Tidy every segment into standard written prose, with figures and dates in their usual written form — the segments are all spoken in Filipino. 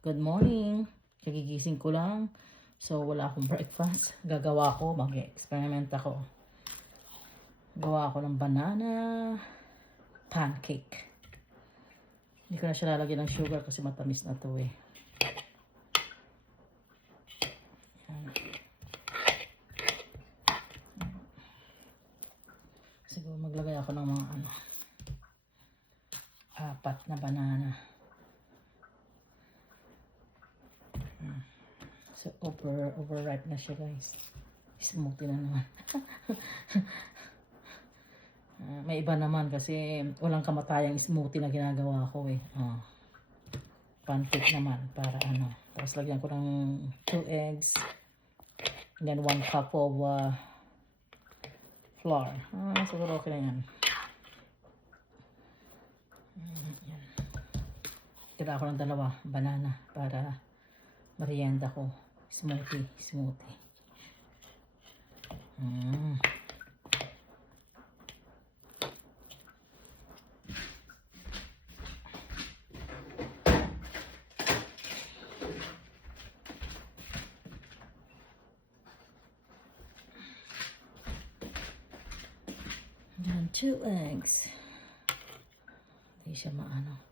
Good morning. Kagigising ko lang. So, wala akong breakfast. Gagawa ko. Mag-experiment ako. Gawa ako ng banana pancake. Hindi ko na siya lalagyan ng sugar kasi matamis na to eh. Siguro maglagay ako ng mga 4 na banana. So, overripe na siya, guys. Smoothie na naman. May iba naman kasi walang kamatayang smoothie na ginagawa ko eh. Pancake naman para Tapos lagyan ko ng 2 eggs. And then 1 cup of flour. Siguro okay na yan. Yan. Tira ko ng 2 banana para merienda ko. Smoothie. And 2 eggs. Hindi siya maano.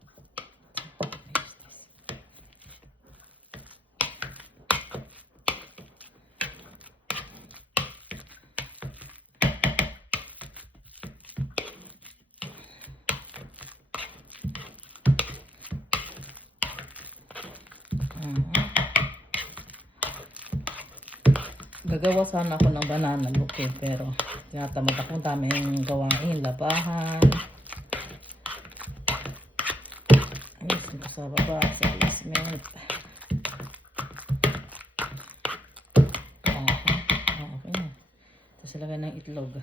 Gagawa sana ako ng banana look eh, pero tinatamad ako, daming gawain, labahan. Ayusin ko sa baba, sa basement. Okay na. Tapos ilagay ng itlog.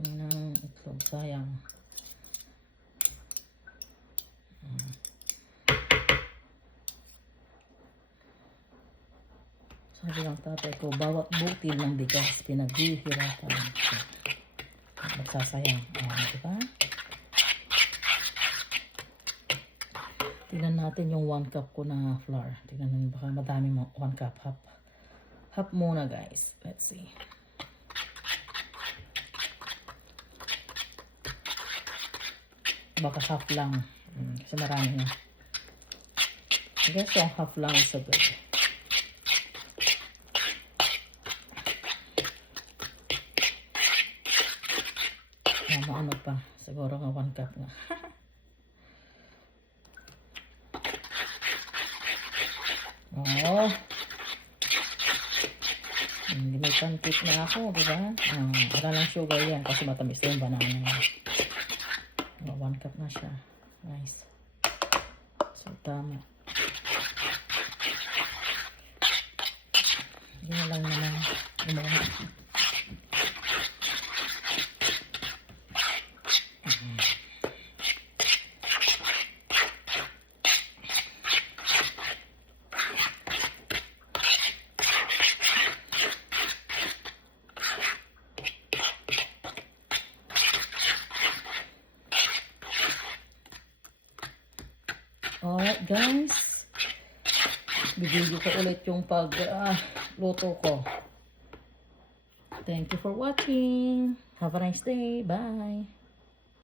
Ng itlog, sayang. Sabi ng tatay ko, bawat butil ng bigas pinaghihirapan. Magsasayang. Diba? Tignan natin yung 1 cup ko na flour. Tignan natin, baka madami mo. 1 cup, half muna guys. Let's see. Baka half lang. Kasi marami na. I guess yung half lang is a good. Ano pa. Siguro nga 1 cup na. Hindi may pancake na ako, diba? Wala lang sugar yan kasi matamis na yung banana. 1 cup na siya. Nice. So, tama. Yan lang naman. Alright guys, bibigyo ko ulit yung luto ko. Thank you for watching. Have a nice day. Bye.